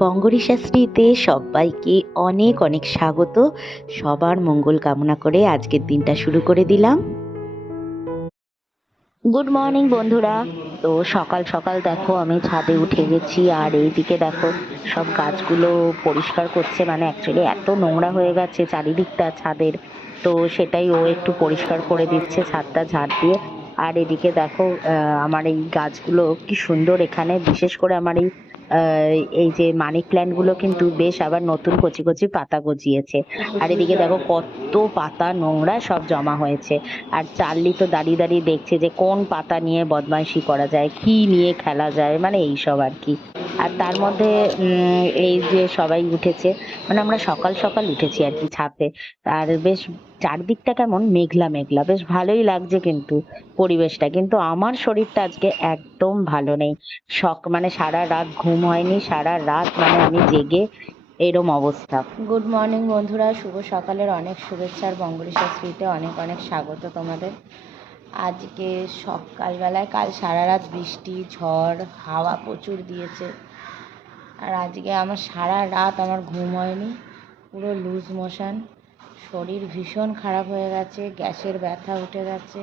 বঙ্গরি শাস্ত্রীতে সবাইকে অনেক অনেক স্বাগত। সবার মঙ্গল কামনা করে আজকের দিনটা শুরু করে দিলাম। গুড মর্নিং বন্ধুরা। তো সকাল সকাল দেখো আমি ছাদে উঠে গেছি, আর এইদিকে দেখো সব গাছগুলো পরিষ্কার করছে, মানে অ্যাকচুয়ালি এত নোংরা হয়ে গেছে চারিদিকটা ছাদের, তো সেটাই ও একটু পরিষ্কার করে দিচ্ছে ছাদটা ঝাড় দিয়ে। আর এদিকে দেখো আমার এই গাছগুলো কি সুন্দর, এখানে বিশেষ করে আমার এই যে মানি প্ল্যান্ট গুলো কিন্তু বেশ আবার নতুন কচি কচি পাতা গজিয়েছে। আর এদিকে দেখো কত পাতা নোংরা সব জমা হয়েছে। আর চার্লি তো দাঁড়িয়ে দাঁড়িয়ে দেখছে যে কোন পাতা নিয়ে বদমাইশি করা যায়, কি নিয়ে খেলা যায়, মানে এইসব আর কি। আর তার মধ্যে এই যে সবাই উঠেছে, মানে আমরা সকাল সকাল উঠেছি আর কি ছাদে। আর বেশ চারদিকটা কেমন মেঘলা মেঘলা, বেশ ভালোই লাগছে কিন্তু পরিবেশটা। কিন্তু আমার শরীরটা আজকে একদম ভালো নেই। মানে সারা রাত ঘুম হয়নি, সারা রাত মানে আমি জেগে, এরম অবস্থা। গুড মর্নিং বন্ধুরা, শুভ সকালের অনেক শুভেচ্ছা। আর বঙ্গরি শাস্ত্রীতে অনেক অনেক স্বাগত তোমাদের। আজকে সকালবেলায়, কাল সারা রাত বৃষ্টি ঝড় হাওয়া প্রচুর দিয়েছে, আর আজকে আমার সারা রাত আমার ঘুম হয়নি, পুরো লুজ মোশন, শরীর ভীষণ খারাপ হয়ে গেছে, গ্যাসের ব্যথা উঠে গেছে।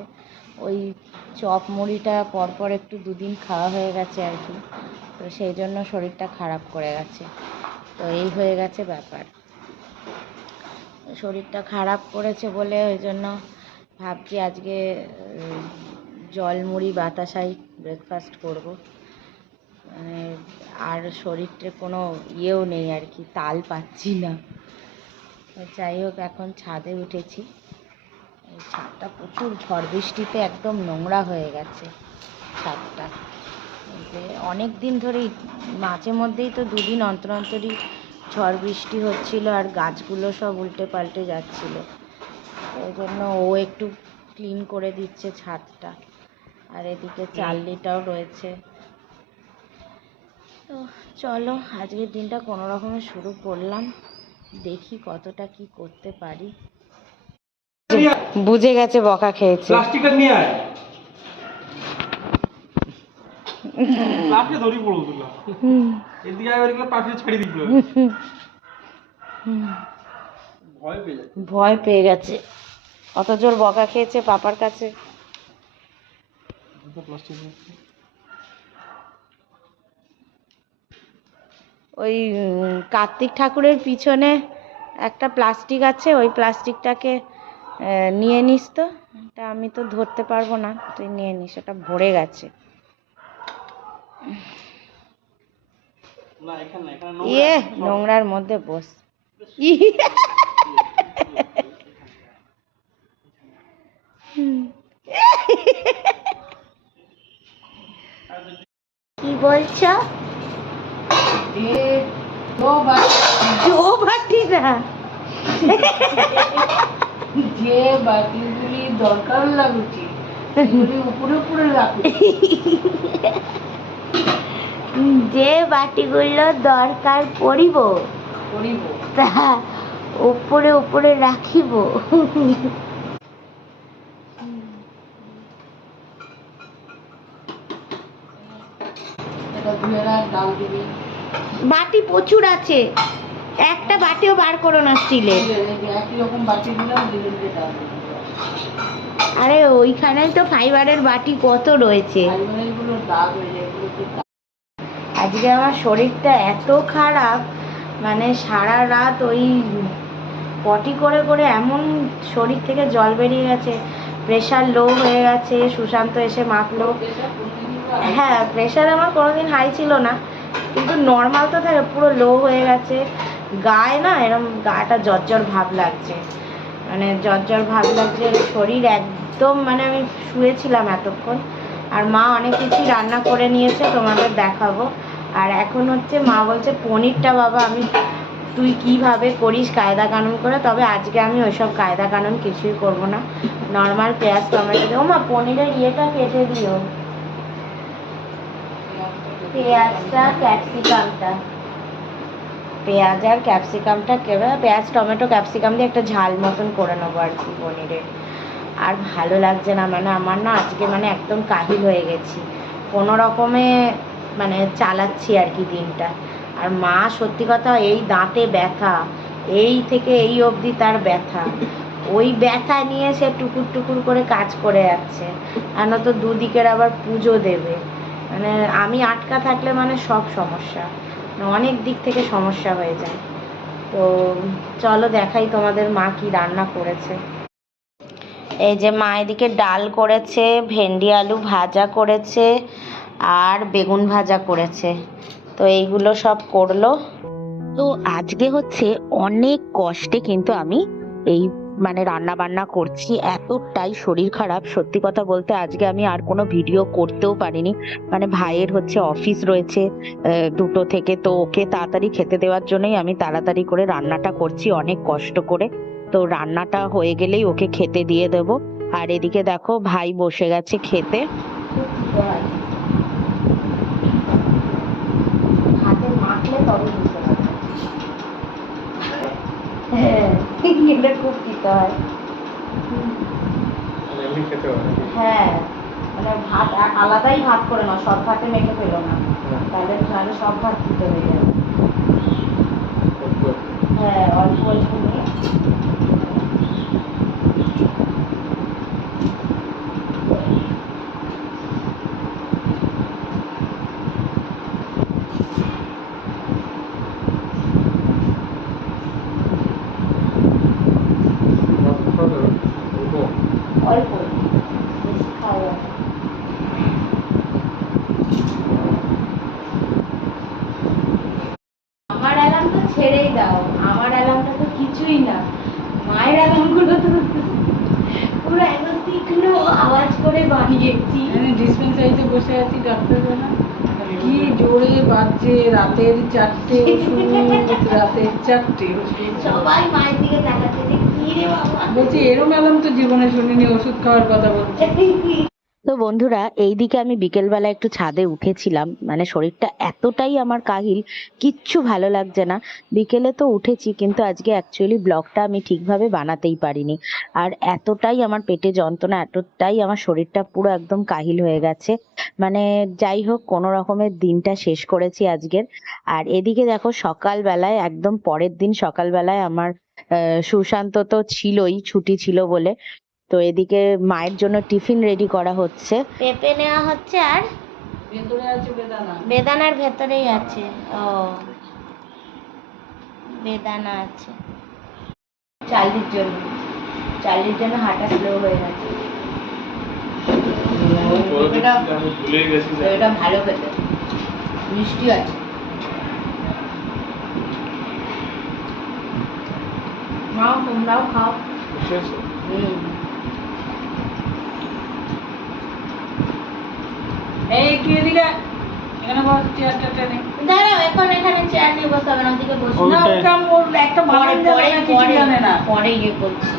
ওই চপ মুড়িটা পরপর একটু দুদিন খাওয়া হয়ে গেছে আর কি, তো সেই জন্য শরীরটা খারাপ করে গেছে। তো এই হয়ে গেছে ব্যাপার, শরীরটা খারাপ করেছে বলে ওই জন্য ভাবছি আজকে জল মুড়ি বাতাসাই ব্রেকফাস্ট করব। মানে আর শরীরটা কোনো ইয়েও নেই আর কি, তাল পাচ্ছি না। যাই হোক, এখন ছাদে উঠেছি। এই ছাদটা প্রচুর ঝড় বৃষ্টিতে একদম নোংরা হয়ে গেছে ছাদটা। যে অনেক দিন ধরেই, মাঝে মধ্যেই তো দুদিন অন্তর অন্তরই ঝড় বৃষ্টি হচ্ছিল, আর গাছগুলো সব উল্টে পাল্টে যাচ্ছিল। ওই জন্য ও একটু ক্লিন করে দিচ্ছে ছাদটা। আর এদিকে চার্লিটাও রয়েছে। তো চলো আজকের দিনটা কোনো রকমে শুরু করলাম, দেখি কতটা কি করতে পারি। বুঝে গেছে বকা খেয়েছে। প্লাস্টিকটা নিয়ে আয়, প্লাস্টিক ধরি পড়ো তুলা এদিকে আয়, এগুলো প্লাস্টিক ছাড়ি দিতে হবে। ভয় পেয়ে গেছে, অত জোর বকা খেয়েছে পাপার কাছে। ওই কার্তিক ঠাকুরের পিছনে একটা প্লাস্টিক আছে, ওই প্লাস্টিকটাকে নিয়ে নিস তো। এটা আমি তো ধরতে পারবো না, তুই নিয়ে নিস, ওটা ভরে গেছে। ইয়ে নোংরার মধ্যে বস। কি বলছো? জো বাটি না, যে বাটিগুলি দরকার লাগুছে সেগুলি উপরে উপরে রাখুন। যে বাটিগুলো দরকার পড়িব তা উপরে উপরে রাখিব। বাটি প্রচুর আছে, একটা বাটিও বার করো না স্টিলের। একই রকম বাটি দিলাম, আরে ওইখানে তো ফাইবারের বাটি কত রয়েছে। আজকে আমার শরীরটা এত খারাপ, মানে সারা রাত ওই পটি করে করে এমন শরীর থেকে জল বেরিয়ে গেছে, প্রেশার লো হয়ে গেছে। সুশান্ত এসে মাপলো। হ্যাঁ, প্রেশার আমার কোনোদিন হাই ছিল না, কিন্তু নর্মাল তো থাকে, পুরো লো হয়ে গেছে। গায়ে না এরকম গাটা জ্বর ভাব লাগছে, মানে জ্বর ভাব লাগছে। শরীর একদম, মানে আমি শুয়েছিলাম এতক্ষণ, আর মা অনেক কিছুই রান্না করে নিয়েছে, তোমাদের দেখাবো। আর এখন হচ্ছে মা বলছে পনিরটা বাবা তুই কিভাবে করিস কায়দা কানুন করে, তবে আজকে আমি ওইসব কায়দা কানুন কিছুই করব না। নর্মাল পেঁয়াজ টমেটো দিয়ে। ও মা, পনিরের ইয়েটা কেটে দিও, পেঁয়াজটা ক্যাপসিকামটা, পেঁয়াজ আর ক্যাপসিকামটা পেঁয়াজ টমেটো ক্যাপসিকাম দিয়ে একটা ঝাল মতন করে নেবো আর কি পনিরের। আর ভালো লাগছে না, মানে আমার না আজকে মানে একদম কাহিল হয়ে গেছি, কোনো রকমে মানে চালাচ্ছি আর কি দিনটা। আর মা সত্যি কথা এই দাঁতে ব্যথা, এই থেকে এই অবধি তার ব্যথা, ওই ব্যথা নিয়ে সে টুকুর টুকুর করে কাজ করে যাচ্ছে। আর নয়তো দুদিকের আবার পুজো দেবে, মানে আমি আটকা থাকলে মানে সব সমস্যা, অনেক দিক থেকে সমস্যা হয়ে যায়। তো চলো দেখাই তোমাদের মা কি রান্না করেছে। এই যে মা এদিকে ডাল করেছে, ভেন্ডি আলু ভাজা করেছে, আর বেগুন ভাজা করেছে। তো এইগুলো সব করলো। তো আজকে হচ্ছে অনেক কষ্টে কিন্তু আমি এই মানে রান্না বান্না করছি, এতটাই শরীর খারাপ। সত্যি কথা বলতে আজকে আমি আর কোনো ভিডিও করতেও পারিনি, মানে ভাইয়ের হচ্ছে অফিস রয়েছে 2টো থেকে, তো ওকে তাড়াতাড়ি খেতে দেওয়ার জন্যই আমি তাড়াতাড়ি করে রান্নাটা করছি অনেক কষ্ট করে। তো রান্নাটা হয়ে গেলেই ওকে খেতে দিয়ে দেবো। আর এদিকে দেখো ভাই বসে গেছে খেতে। হাতে মাখলে তবে বুঝতে পারবে। হ্যাঁ, এটা খুব খেতে হয়। এমনি খেতে হয়। হ্যাঁ, মানে ভাত আলাদাই ভাত করে না, সব ভাতে মেখে ফেলো না, তাহলে তাহলে সব ভাত দিতে হয়ে যাবে। হ্যাঁ, অল্প অল্প নিয়ে। অল্প, বেশি খাওয়া যাবে না। আমার অ্যালার্ম তো ছেড়েই দাও, আমার অ্যালার্মটা তো কিছুই না, মায়ের অ্যালার্মগুলো তো পুরো একদম তীক্ষ্ণ আওয়াজ করে বানিয়েছি। আমি ডিসপেন্সারিতে বসে আছি ডাক্তার না, কি জোরে বাজছে, রাতের 4টে ওষুধ, রাতের 4টে ওষুধ। সবাই মায়ের দিকে তাকাচ্ছে যে কি রে বাবা। বলছি এরম অ্যালার্ম তো জীবনে শুনিনি, ওষুধ খাওয়ার কথা বলছি। তো বন্ধুরা এইদিকে আমি বিকেলবেলা একটু ছাদে উঠেছিলাম, মানে শরীরটা এতটাই আমার কাহিল, কিচ্ছু ভালো লাগছে না। বিকেলে তো উঠেছি কিন্তু আজকে অ্যাকচুয়ালি ব্লগটা আমি ঠিকভাবে বানাতেই পারিনি। আর এতটাই আমার পেটে যন্ত্রণা, এতটাই আমার শরীরটা পুরো একদম কাহিল হয়ে গেছে। মানে যাই হোক কোনো রকমের দিনটা শেষ করেছি আজকের। আর এদিকে দেখো সকালবেলায় একদম পরের দিন সকালবেলায় আমার সুশান্ত তো ছিলই, ছুটি ছিল বলে। তো এদিকে মায়ের জন্য টিফিন রেডি করা হচ্ছে, পেঁপে নেওয়া হচ্ছে আর ভেতরে আছে বেদানা। বেদানার ভেতরেই আছে। ও, বেদানা আছে। চার্লির জন্য হাঁটা স্লো হয়ে গেছে। আমি ভুলে গেছি। এটা ভালো খেতে, মিষ্টি আছে। নাও তোমরাও খাও। এই একটু এদিকে, এখানে বস, চেয়ারটা টেনে। দাঁড়াও, এখন এখানে চেয়ার নিয়ে বসতে হবে না, ওদিকে বসো। না, ওটা ওর একটা বানান জানে না, কিছু জানে না। পরে ইয়ে করছি।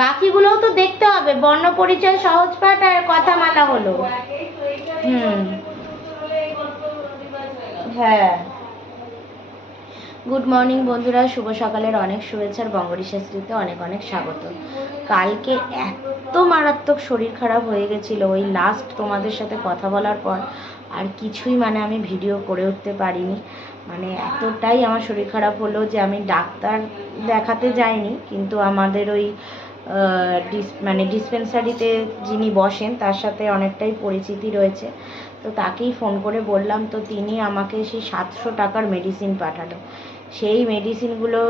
বাকিগুলোও তো দেখতে হবে, বর্ণ পরিচয়, সহজ পাঠ আর কথামালা হলো। হ্যাঁ। গুড মর্নিং বন্ধুরা, শুভ সকালের অনেক শুভেচ্ছার বঙ্গরিশাস্ত্রীতে অনেক অনেক স্বাগত। কালকে এত মারাত্মক শরীর খারাপ হয়ে গেছিল, ওই লাস্ট তোমাদের সাথে কথা বলার পর আর কিছুই মানে আমি ভিডিও করে উঠতে পারিনি। মানে এতটাই আমার শরীর খারাপ হলো যে আমি ডাক্তার দেখাতে যাইনি, কিন্তু আমাদের ওই মানে ডিসপেন্সারিতে যিনি বসেন তার সাথে অনেকটাই পরিচিতি রয়েছে। তো তাকেই ফোন করে বললাম, তো তিনি আমাকে সেই 700 টাকার মেডিসিন পাঠালো। সেই মেডিসিনগুলো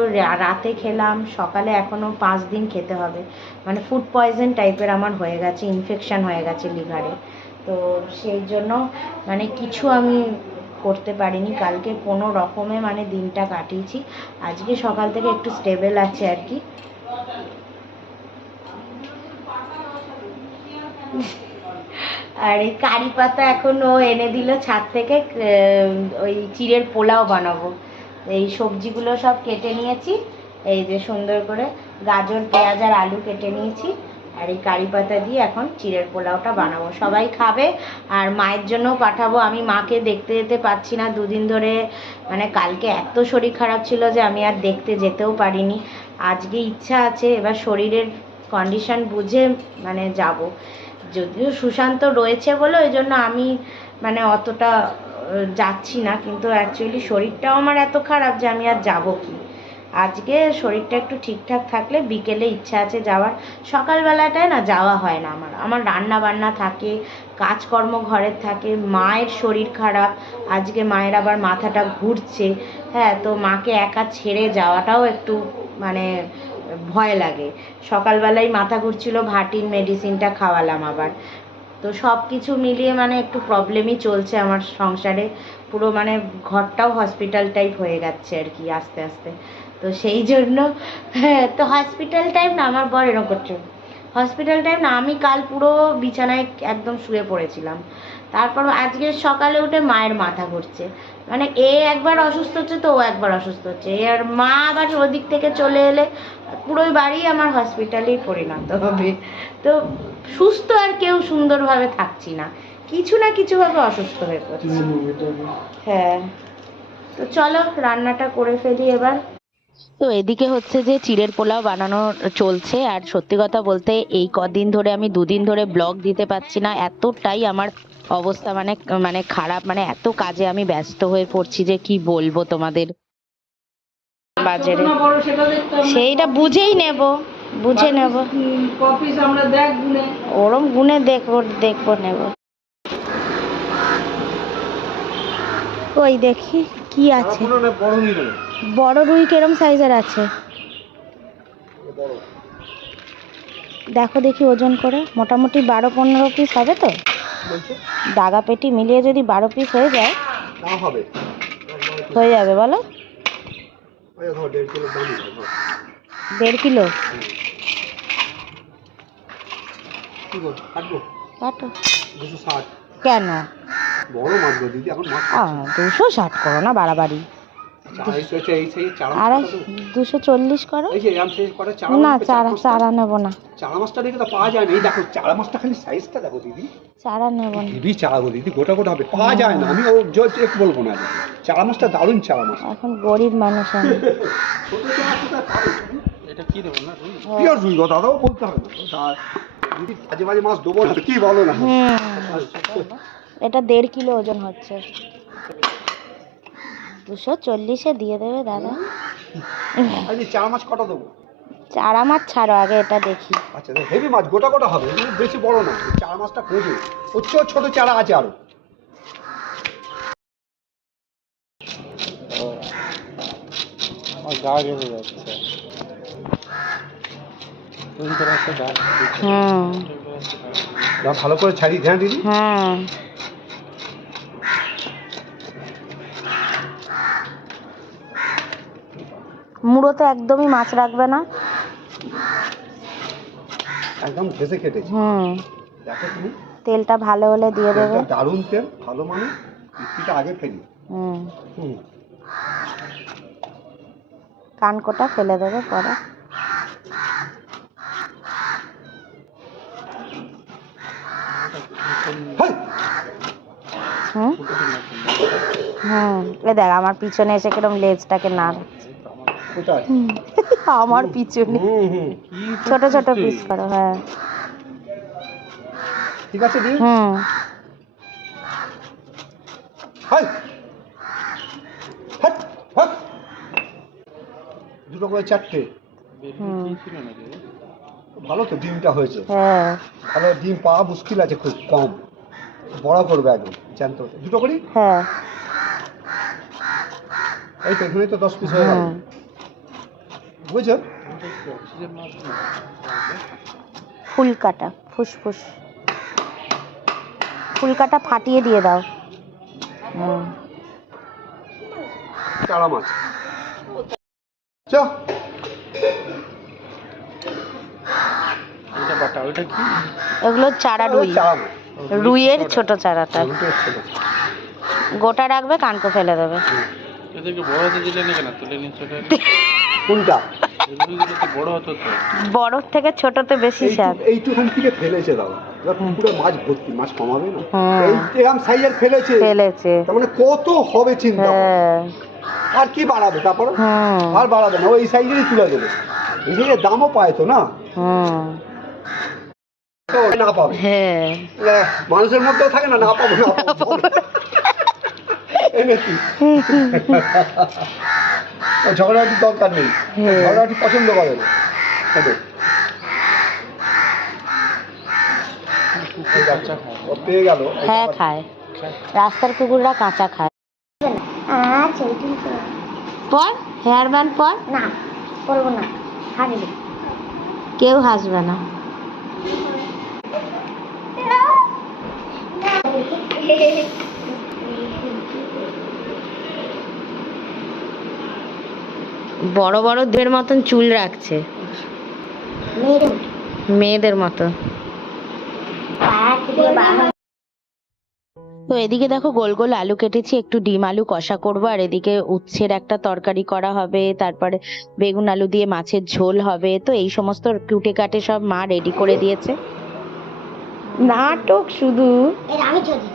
রাতে খেলাম, সকালে এখনও 5 দিন খেতে হবে। মানে ফুড পয়জন টাইপের আমার হয়ে গেছে, ইনফেকশন হয়ে গেছে লিভারে। তো সেই জন্য মানে কিছু আমি করতে পারিনি কালকে, কোনো রকমে মানে দিনটা কাটিয়েছি। আজকে সকাল থেকে একটু স্টেবল আছে আর কি। আর এই কারি পাতা এখন ও এনে দিল ছাদ থেকে, ওই চিড়ের পোলাও বানাবো। এই সবজিগুলো সব কেটে নিয়েছি, এই যে সুন্দর করে গাজর, পেঁয়াজ আর আলু কেটে নিয়েছি। আর এই কারি পাতা দিয়ে এখন চিড়ের পোলাওটা বানাবো, সবাই খাবে। আর মায়ের জন্যও পাঠাবো, আমি মাকে দেখতে যেতে পারছি না 2 দিন ধরে। মানে কালকে এত শরীর খারাপ ছিল যে আমি আর দেখতে যেতেও পারিনি। আজকে ইচ্ছা আছে, এবার শরীরের কন্ডিশন বুঝে মানে যাব। যদিও সুশান্ত রয়েছে বলে ওই জন্য আমি মানে অতটা যাচ্ছি না, কিন্তু অ্যাকচুয়ালি শরীরটাও আমার এত খারাপ যে আমি আর যাবো কি। আজকে শরীরটা একটু ঠিকঠাক থাকলে বিকেলে ইচ্ছা আছে যাওয়ার। সকালবেলাটায় না যাওয়া হয় না আমার রান্না বান্না থাকে, কাজকর্ম ঘরের থাকে, মায়ের শরীর খারাপ, আজকে মায়ের আবার মাথাটা ঘুরছে। হ্যাঁ, তো মাকে একা ছেড়ে যাওয়াটাও একটু মানে ভয় লাগে। সকালবেলায় মাথা ঘুরছিল, ভাটির মেডিসিনটা খাওয়ালাম আবার। তো সব কিছু মিলিয়ে মানে একটু প্রবলেমই চলছে আমার সংসারে। পুরো মানে ঘরটাও হসপিটাল টাইপ হয়ে যাচ্ছে আর কি আস্তে আস্তে। তো সেই জন্য হ্যাঁ, তো হসপিটাল টাইপ না, আমার বর এরকম করছে হসপিটাল টাইপ না, আমি কাল পুরো বিছানায় একদম শুয়ে পড়েছিলাম। তারপর আজকে সকালে উঠে মায়ের মাথা ঘুরছে, মানে এ একবার অসুস্থ হচ্ছে তো ও একবার অসুস্থ হচ্ছে, আর মা আবার ওদিক থেকে চলে এলে পুরোই বাড়ি আমার হসপিটালেই পরিণত হবে। তো সুস্থ আর কেউ সুন্দরভাবে থাকছি না, কিছু না কিছুভাবে অসুস্থ হয়ে পড়ছি। হ্যাঁ, তো চলো রান্নাটা করে ফেলি এবার। তো এদিকে হচ্ছে যে চিড়ের পোলাও বানানো চলছে, আর সত্যি কথা বলতে এই কদিন ধরে আমি 2 দিন ধরে ব্লগ দিতে পারছি না, এতটাই আমার অবস্থা মানে মানে খারাপ, মানে এত কাজে আমি ব্যস্ত হয়ে পড়ছি যে কি বলবো তোমাদের। বাজারে ছোট না বড় সেটা দেখতে হবে না। সেইটা বুঝেই নেব, বুঝে নেব, কপিস আমরা দেখ গুনে। ওরম গুনে দেখবো দেখবো নেব। ওই দেখি কি আছে, বড় রুই কিরম সাইজের আছে দেখো দেখি, ওজন করে মোটামুটি 12-15 পিস হবে তো, দাগা পেটি মিলিয়ে যদি 12 পিস হয়ে যায় হয়ে যাবে বলো? 1.5 কিলো কাটো। কেন 260 করো না, বাড়াবাড়ি। 240 করো না, চারা নেবো না, চারা মাছটা দেখে তো পাওয়া যায় না। এই দেখো চারা মাছটা, খালি সাইজটা দেখো দিদি, চারা নেবো না, দিদি চারা গো দিদি, গোটা গোটা হবে, পাওয়া যায় না। আমি ও এক বলবো না, চারা মাছটা দারুণ চারা মাছ। এখন গরিব মানুষ আমি। এটা কি দেবো না রুই? পিওর রুই গো দাদাও বলতে হবে না দিদি, মাঝে মাঝে মাছ দেবো না, কি বলো না? এটা 1.5 কিলো ওজন হচ্ছে, 240-এ দিয়ে দেবে দাদা। আরে চারা মাছ কটা দেবো? চারা মাছ ছাড়ো, আগে এটা দেখি। আচ্ছা হেভি মাছ, গোটা গোটা হবে, বেশি বড় না। চারা মাছটা খোঁজো, ওর চেয়েও ছোট চারা আছে আরো। আমার গা ঘেমে যাচ্ছে। রুই করে একটা গা। ভালো করে ছাড়ি, ধ্যান দিদি। মুড়োতে একদমই মাছ রাখবে না, একদম ঘেসে কেটেছি। দেখো তুমি, তেলটা ভালো হলে দিয়ে দেবে। দারুণ তেল, ভালো মানে মিষ্টিটা আগে ফেলি। কানকোটা ফেলে দেবে পরে। এ দেখ আমার পিছনে এসে কিরম লেজটাকে নাড়াচ্ছে। আমার পিছনে ছোট ছোট পিস করো। হ্যাঁ ঠিক আছে দি। দুটো করে 4টে। ভালো তো ডিমটা হয়েছে। হ্যাঁ ভালো ডিম পাওয়া মুশকিল আছে, খুব কম, বড় করবে একদম জ্যান্ত। দুটো করি। হ্যাঁ এই তো এখানে তো 10 পিস হয়ে গেল, বুঝছো? ফুল কাটা, ফুসফুস ফুল কাটা ফাটিয়ে দিয়ে দাও। চারা মাছ চ। এটা বাটা, ওটা কি? এগুলো চারা রুই, রুইয়ের ছোট চারাটা গোটা রাখবে, কানকো ফেলে দেবে। এদেরকে বড় হতে দিলে না কেন? তুলে নিচ্ছে কোনটা? বড় হতো তো, বড় থেকে ছোটতে বেশি স্বাদ। এইটুখান থেকে ফেলেছে দাদা, এবার পুরো মাছ ভর্তি, মাছ কমাবে না। এইরকম সাইজের ফেলেছে, তার মানে কত হবে চিন্তা। আর কি বাড়াবে তারপর? আর বাড়াবে না, ওই সাইজেরই তুলে দেবে। এই দামও পায় তো না। না পাবে। হ্যাঁ মানুষের মধ্যেও থাকে না, না পাবো না পাবো এনেছি। ঝগড়াঝাটির দরকার নেই, ঝগড়াঝাটি পছন্দ করে না। ও পেয়ে গেল। হ্যাঁ খায়, রাস্তার কুকুররা কাঁচা খায়। পর হেয়ার ব্যান্ড পর। না করবো না, হাসবে। কেউ হাসবে না। বড় বড় দের মতন চুল রাখছে, মেয়েদের মতো। তো এদিকে দেখো গোল গোল আলু কেটেছি, একটু ডিম আলু কষা করবো, আর এদিকে উচ্ছের একটা তরকারি করা হবে, তারপরে বেগুন আলু দিয়ে মাছের ঝোল হবে। তো এই সমস্ত কুটে কাটে সব মা রেডি করে দিয়েছে। নাটক শুধু। আমি চলি।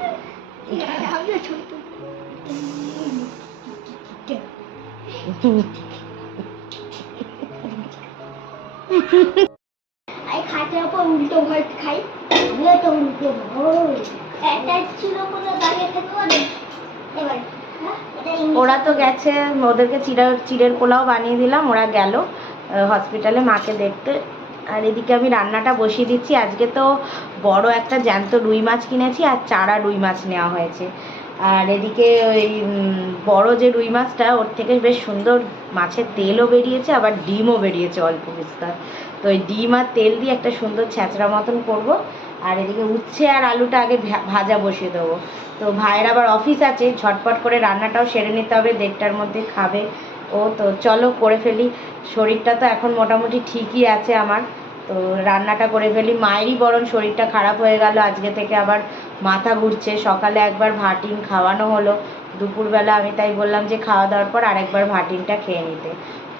আমি খাটের উপর উল্টো ভাত খাই, আমিও তো উল্টো ভাত। একটা ছিল কোনো দাঁড়িয়ে থাকতে পারে এবার। ওরা তো গেছে, ওদেরকে চিড়ের পোলাও বানিয়ে দিলাম, ওরা গেল হসপিটালে মাকে দেখতে। আর এদিকে আমি রান্নাটা বসিয়ে দিচ্ছি। আজকে তো বড় একটা জ্যান্ত রুই মাছ কিনেছি, আর চারা রুই মাছ নেওয়া হয়েছে। আর এদিকে ওই বড় যে রুই মাছটা, ওর থেকে বেশ সুন্দর মাছের তেলও বেরিয়েছে, আবার ডিমও বেরিয়েছে অল্প বিস্তার। তো ওই ডিম আর তেল দিয়ে একটা সুন্দর ছ্যাঁচড়া মতন করব। আর এদিকে উচ্ছে আর আলুটা আগে ভাজা বসিয়ে দেবো। তো ভাইয়ের আবার অফিস আছে, ঝটপট করে রান্নাটাও সেরে নিতে হবে, 1:30টার মধ্যে খাবে ও। তো চলো করে ফেলি। শরীরটা তো এখন মোটামুটি ঠিকই আছে আমার, তো রান্নাটা করে ফেলি। মায়েরই বরং শরীরটা খারাপ হয়ে গেল, আজকে থেকে আবার মাথা ঘুরছে। সকালে একবার ভাটিন খাওয়ানো হলো, দুপুরবেলা আমি তাই বললাম যে খাওয়া দাওয়ার পর আরেকবার ভাটিনটা খেয়ে নিতে।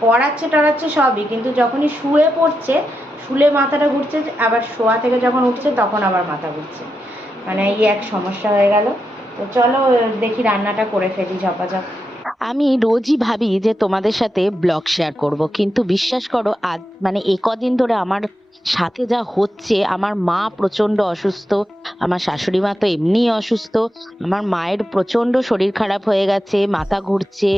পড়াচ্ছে টড়াচ্ছে সবই, কিন্তু যখনই শুয়ে পড়ছে, শুলে মাথাটা ঘুরছে, আবার শোয়া থেকে যখন উঠছে তখন আবার মাথা ঘুরছে। মানে এই এক সমস্যা হয়ে গেল। তো চলো দেখি রান্নাটা করে ফেলি ঝপাঝপ। আমি রোজই ভাবি যে তোমাদের সাথে ব্লগ শেয়ার করব, কিন্তু বিশ্বাস করো আজ মানে কদিন ধরে আমার সাথে যা হচ্ছে, আমার মা প্রচন্ড অসুস্থ, আমার শাশুড়ি মা তো এমনিই অসুস্থ, আমার মায়ের প্রচন্ড শরীর খারাপ হয়ে গেছে, মাথা ঘুরছে,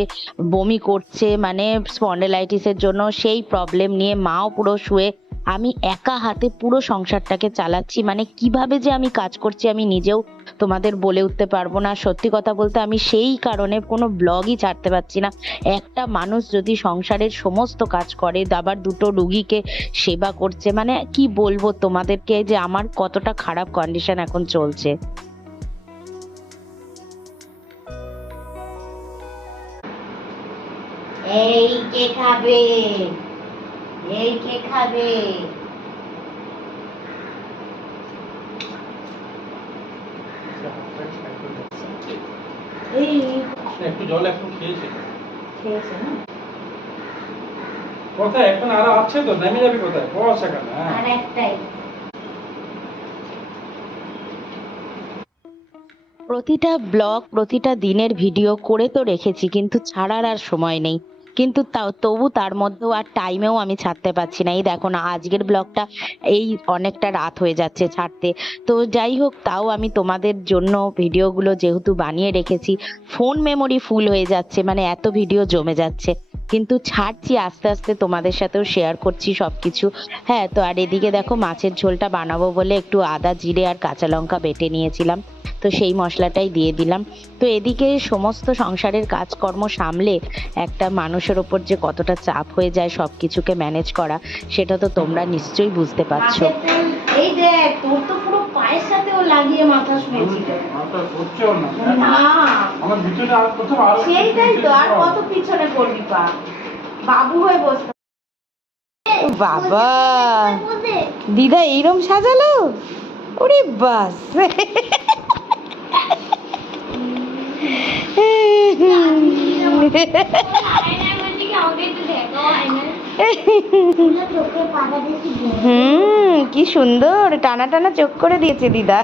বমি করছে, মানে স্পন্ডেলাইটিসের জন্য সেই প্রবলেম নিয়ে মাও পুরো শুয়ে, আমি একা হাতে পুরো সংসারটাকে চালাচ্ছি। মানে কিভাবে যে আমি কাজ করছি আমি নিজেও তোমাদের বলে উঠতে পারবো না। সত্যি কথা বলতে আমি সেই কারণে কোনো ব্লগই ছাড়তে পারছি না। একটা মানুষ যদি সংসারের সমস্ত কাজ করে, আবার 2টো রুগীকে সেবা করছে, মানে কি বলবো তোমাদেরকে যে আমার কতটা খারাপ কন্ডিশন এখন চলছে। এই কে খাবে, এই কে খাবে? এই একটু জল এখন খেয়েছে, খেয়েছে না? কোথায় এখন আরো আছে তো, নেমে যাবি কোথায়? বস এখানে। আর একটাই। প্রতিটা ব্লগ, প্রতিটা দিনের ভিডিও করে তো রেখেছি, কিন্তু ছাড়ার আর সময় নেই। কিন্তু তবু তার মধ্যেও আর টাইমেও আমি ছাড়তে পারছি না। এই দেখো না, আজকের ব্লগটা এই অনেকটা রাত হয়ে যাচ্ছে ছাড়তে। তো যাই হোক, তাও আমি তোমাদের জন্য ভিডিওগুলো যেহেতু বানিয়ে রেখেছি, ফোন মেমোরি ফুল হয়ে যাচ্ছে, মানে এত ভিডিও জমে যাচ্ছে, কিন্তু ছাড়ছি আস্তে আস্তে, তোমাদের সাথেও শেয়ার করছি সবকিছু। হ্যাঁ, তো আর এদিকে দেখো মাছের ঝোলটা বানাবো বলে একটু আদা জিরে আর কাঁচা লঙ্কা বেটে নিয়েছিলাম, তো সেই মশলাটাই দিয়ে দিলাম। তো এদিকে সমস্ত সংসারের কাজকর্ম সামলে একটা মানুষের ওপর যে কতটা চাপ হয়ে যায় সবকিছুকে ম্যানেজ করা, সেটা তো তোমরা নিশ্চয়ই বুঝতে পারছো। এই দেখ, তোর তো পুরো পায়ের সাথেও লাগিয়ে মাথা শুয়েছিল। মাথা ঘুরছেও না। না, আমার ভিতরে আর কোথাও আরো সেইটাই তো, আর কত পিছনে করবি পা, বাবু হয়ে বসতে। বাবা, দিদা এইরম সাজালো, ওরে বাস। কি সুন্দর টানা টানা চোখ করে দিয়েছে দিদা।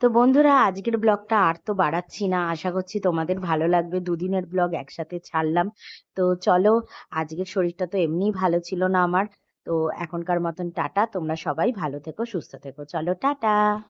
তো বন্ধুরা, আজকের ব্লগটা আর তো বাড়াচ্ছি না, আশা করছি তোমাদের ভালো লাগবে। দুদিনের ব্লগ একসাথে ছাড়লাম। তো চলো, আজকের শরীরটা তো এমনিই ভালো ছিল না আমার, তো এখনকার মতন টাটা, তোমরা সবাই ভালো থেকো, সুস্থ থেকো, চলো টাটা।